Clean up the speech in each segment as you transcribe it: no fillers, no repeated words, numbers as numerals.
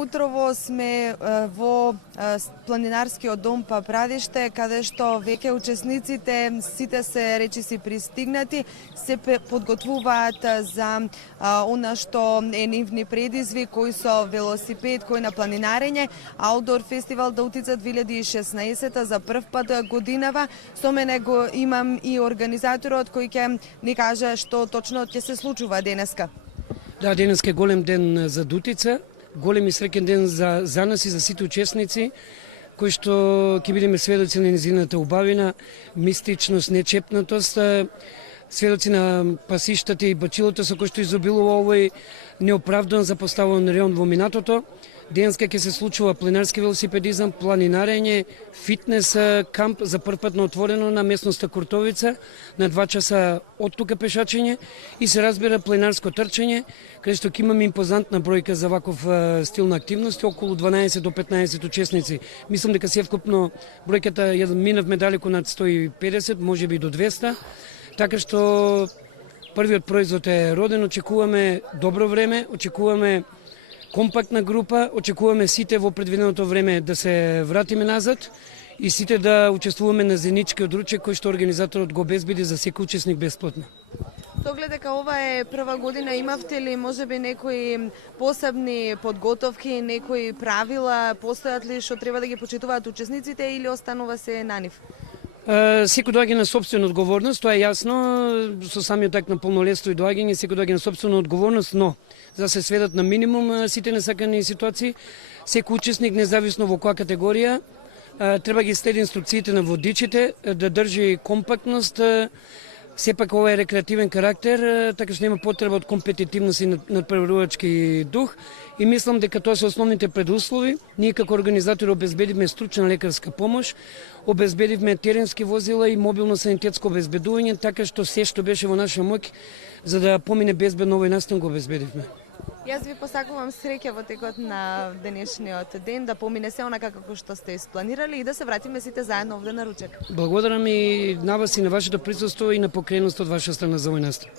Утрово сме во планинарскиот дом Папрадиште, каде што веќе учесниците сите се речиси пристигнати, се подготвуваат за она што е нивни предизвик, кои со велосипед, кои на планинарење. Outdoor фестивал да утица 2016 за прв пат годинава. Со мене го имам и организаторот кој ќе ни каже што точно ќе се случува денеска. Да, денеска е голем ден за Дутица, голем и среќен ден за нас и за сите учесници, кои што ќе бидеме сведоци на незината убавина, мистичност, нечепнатост, сведоци на пасиштата и бачилото со кој што изобилува овој неоправдан запоставен район во минатото. Денеска ќе се случува планинарски велосипедизам, планинарење, фитнес камп за прв пат на отворено на местноста Куртовица, на 2 часа од тука пешачење и се разбира планинарско трчање, каде што ќе имаме импозантна бројка за ваков стил на активности, околу 12 до 15 учесници. Мислам дека севкупно бројката минавме далеку над 150, можеби до 200, така што првиот производ е роден, очекуваме добро време, очекуваме компактна група, очекуваме сите во предвиденото време да се вратиме назад и сите да учествуваме на зеничкиот ручек кој што организаторот го обезбеди за секој учесник бесплатно. Со оглед дека ова е прва година, имавте ли можеби некои посебни подготовки, некои правила, постојат ли што треба да ги почитуваат учесниците или останува се на нив? Секој доаѓа на собствена одговорност, тоа е јасно, со самиот акт на полнолетство и доаѓање, секој доаѓа на собствена одговорност, но за да се сведат на минимум сите несакани ситуации, секој учесник, независно во која категорија, треба ги следи инструкциите на водичите, да држи компактност. Сепак ова е рекреативен карактер, така што нема потреба од компетитивност и надпреварувачки дух и мислам дека тоа се основните предуслови. Ние како организатори обезбедивме стручна лекарска помош, обезбедивме теренски возила и мобилно санитетско обезбедување, така што се што беше во наша моќ за да помине безбедно овој настан го обезбедивме. Јас ви посакувам среќа во текот на денешниот ден, да помине се онака како што сте испланирали и да се вратиме сите заедно овде на ручек. Благодарам и на вас и на вашето присуство и на покреност од ваша страна за овој настан.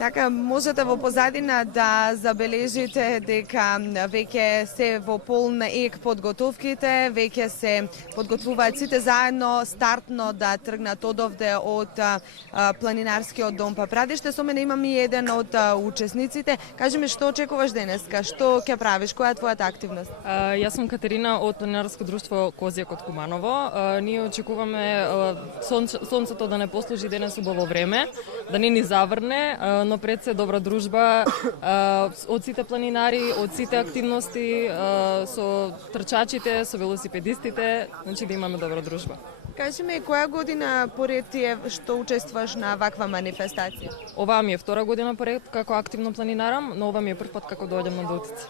Така, можете во позадина да забележите дека веќе се во полн ек подготовките, веќе се подготвуваат сите заедно стартно да тргнат одовде од планинарскиот дом Папрадиште. Со мене имам и еден од учесниците. Кажи ми што очекуваш денеска, што ќе правиш, која е твојата активност? Јас сум Катерина од планинарско друштво Козјак од Куманово. Ние очекуваме сонцето да не послужи денес убаво време, да не ни заврне, но пред се добра дружба од сите планинари, од сите активности, со трчачите, со велосипедистите, значи да имаме добра дружба. Кажи ми, која година поред ти е што учествуваш на ваква манифестација? Оваа ми е втора година поред како активно планинарам, но ова ми е прв пат како доаѓам на Дутица.